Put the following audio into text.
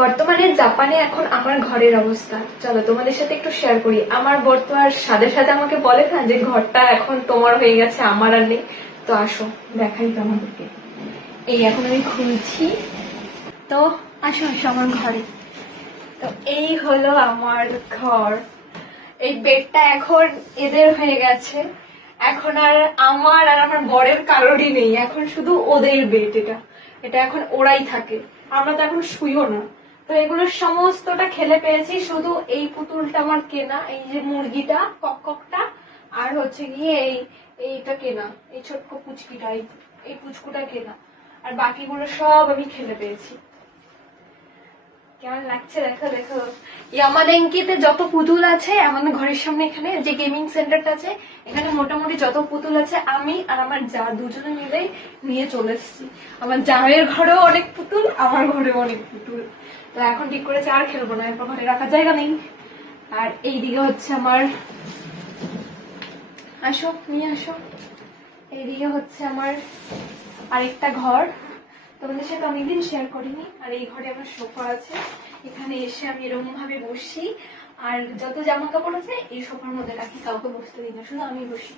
বর্তমানে জাপানে এখন আমার ঘরের অবস্থা, চলো তোমাদের সাথে একটু শেয়ার করি। আমার বর তো আর সাথে সাথে আমাকে বলে না যে ঘরটা এখন তোমার হয়ে গেছে, আমার আর নেই। তো আসো দেখাই তোমাদেরকে। এই এখন আমি খুলছি, তো আসো আসো আমার ঘরে। তো এই হলো আমার ঘর। এই বেডটা এখন এদের হয়ে গেছে, এখন আর আমার বরের কারোরই নেই, এখন শুধু ওদের বেড। এটা এটা এখন ওরাই থাকে, আমরা তো এখন শুইও না। তো এগুলোর সমস্তটা খেলে পেয়েছি, শুধু এই পুতুলটা আমার কেনা, এই যে মুরগিটা ককটা, আর হচ্ছে গিয়ে এইটা কেনা, এই ছোট্ট পুচকিটা, এই পুচকুটা কেনা, আর বাকিগুলো সব আমি খেলে পেয়েছি। কেমন লাগছে দেখো দেখো। ইয়ামাদেঙ্কিতে যত পুতুল আছে আমাদের ঘরের সামনে, এখানে যে গেমিং সেন্টারটা আছে, এখানে মোটামুটি যত পুতুল আছে আমি আর আমার যা দুজনে মিলে নিয়ে চলে এসেছি। আমার জায়ের ঘরেও অনেক পুতুল, আমার ঘরেও অনেক পুতুল। তো এখন ঠিক করেছে আর খেলবো না, এরপর ঘরে রাখার জায়গা নেই। আর এইদিকে হচ্ছে আমার, আসো নিয়ে আসো, এইদিকে হচ্ছে আমার আরেকটা ঘর, তোমাদের সাথে অনেকদিন শেয়ার করিনি। আর এই ঘরে আমার সোফা আছে, এখানে এসে আমি এরকম ভাবে বসি, আর যত জামা কাপড় আছে এই সোফার মধ্যে রাখি, কাউকে বসতে দিই না, শুধু আমি বসি।